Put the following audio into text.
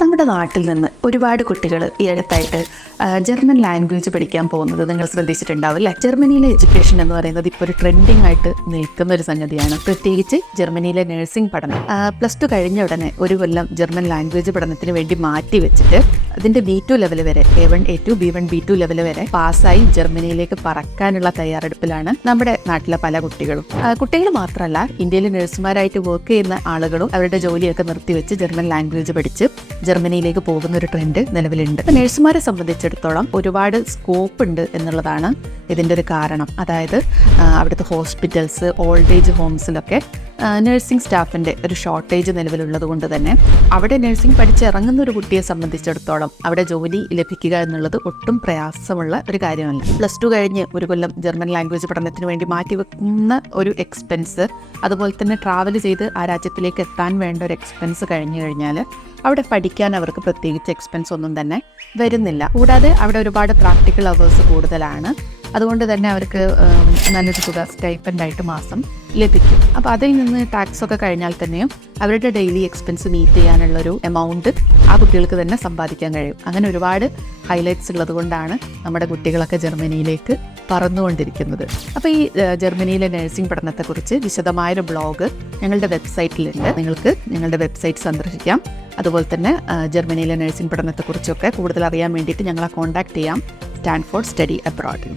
നമ്മുടെ നാട്ടിൽ നിന്ന് ഒരുപാട് കുട്ടികൾ ഈ അടുത്തായിട്ട് ജർമ്മൻ ലാംഗ്വേജ് പഠിക്കാൻ പോകുന്നത് നിങ്ങൾ ശ്രദ്ധിച്ചിട്ടുണ്ടാവും അല്ലേ? ജർമ്മനിയിലെ എഡ്യൂക്കേഷൻ എന്ന് പറയുന്നത് ഇപ്പോൾ ഒരു ട്രെൻഡിങ് ആയിട്ട് നിൽക്കുന്ന ഒരു സംഗതിയാണ്. പ്രത്യേകിച്ച് ജർമ്മനിയിലെ നഴ്സിംഗ് പഠനം. +2 കഴിഞ്ഞ ഉടനെ ഒരു കൊല്ലം ജർമ്മൻ ലാംഗ്വേജ് പഠനത്തിന് വേണ്ടി മാറ്റി വെച്ചിട്ട് അതിൻ്റെ B2 ലെവൽ വരെ A1 A2 B1 B2 level വരെ പാസ്സായി ജർമ്മനിയിലേക്ക് പറക്കാനുള്ള തയ്യാറെടുപ്പിലാണ് നമ്മുടെ നാട്ടിലെ പല കുട്ടികളും. കുട്ടികൾ മാത്രമല്ല, ഇന്ത്യയിലെ നഴ്സുമാരായിട്ട് വർക്ക് ചെയ്യുന്ന ആളുകളും അവരുടെ ജോലിയൊക്കെ നിർത്തിവെച്ച് ജർമ്മൻ ലാംഗ്വേജ് പഠിച്ച് ജർമ്മനിയിലേക്ക് പോകുന്ന ഒരു ട്രെൻഡ് നിലവിലുണ്ട്. നഴ്സുമാരെ സംബന്ധിച്ചിടത്തോളം ഒരുപാട് സ്കോപ്പ് ഉണ്ട് എന്നുള്ളതാണ് ഇതിൻ്റെ ഒരു കാരണം. അതായത് അവിടുത്തെ ഹോസ്പിറ്റൽസ്, ഓൾഡ് ഏജ് ഹോംസിലൊക്കെ നഴ്സിംഗ് സ്റ്റാഫിൻ്റെ ഒരു ഷോർട്ടേജ് നിലവിലുള്ളത് കൊണ്ട് തന്നെ അവിടെ നഴ്സിംഗ് പഠിച്ചിറങ്ങുന്ന ഒരു കുട്ടിയെ സംബന്ധിച്ചിടത്തോളം അവിടെ ജോലി ലഭിക്കുക എന്നുള്ളത് ഒട്ടും പ്രയാസമുള്ള ഒരു കാര്യമല്ല. +2 കഴിഞ്ഞ് ഒരു കൊല്ലം ജർമ്മൻ ലാംഗ്വേജ് പഠനത്തിന് വേണ്ടി മാറ്റിവെക്കുന്ന ഒരു എക്സ്പെൻസ്, അതുപോലെ തന്നെ ട്രാവൽ ചെയ്ത് ആ രാജ്യത്തിലേക്ക് എത്താൻ വേണ്ട ഒരു എക്സ്പെൻസ് കഴിഞ്ഞു കഴിഞ്ഞാൽ അവിടെ പഠിക്കാൻ അവർക്ക് പ്രത്യേകിച്ച് എക്സ്പെൻസ് ഒന്നും തന്നെ വരുന്നില്ല. കൂടാതെ അവിടെ ഒരുപാട് പ്രാക്ടിക്കൽ അവേഴ്സ് കൂടുതലാണ്. അതുകൊണ്ട് തന്നെ അവർക്ക് നല്ലൊരു തുക സ്റ്റൈപ്പൻഡായിട്ട് മാസം ലഭിക്കും. അപ്പോൾ അതിൽ നിന്ന് ടാക്സ് ഒക്കെ കഴിഞ്ഞാൽ തന്നെയും അവരുടെ ഡെയിലി എക്സ്പെൻസ് മീറ്റ് ചെയ്യാനുള്ളൊരു എമൗണ്ട് ആ കുട്ടികൾക്ക് തന്നെ സമ്പാദിക്കാൻ കഴിയും. അങ്ങനെ ഒരുപാട് ഹൈലൈറ്റ്സ് ഉള്ളത് കൊണ്ടാണ് നമ്മുടെ കുട്ടികളൊക്കെ ജർമ്മനിയിലേക്ക് പറന്നുകൊണ്ടിരിക്കുന്നത്. അപ്പോൾ ഈ ജർമ്മനിയിലെ നഴ്സിംഗ് പഠനത്തെക്കുറിച്ച് വിശദമായൊരു ബ്ലോഗ് ഞങ്ങളുടെ വെബ്സൈറ്റിലുണ്ട്. നിങ്ങൾക്ക് ഞങ്ങളുടെ വെബ്സൈറ്റ് സന്ദർശിക്കാം. അതുപോലെ തന്നെ ജർമ്മനിയിലെ നഴ്സിംഗ് പഠനത്തെക്കുറിച്ചൊക്കെ കൂടുതൽ അറിയാൻ വേണ്ടിയിട്ട് ഞങ്ങളെ കോൺടാക്ട് ചെയ്യാം. Stanford study abroad.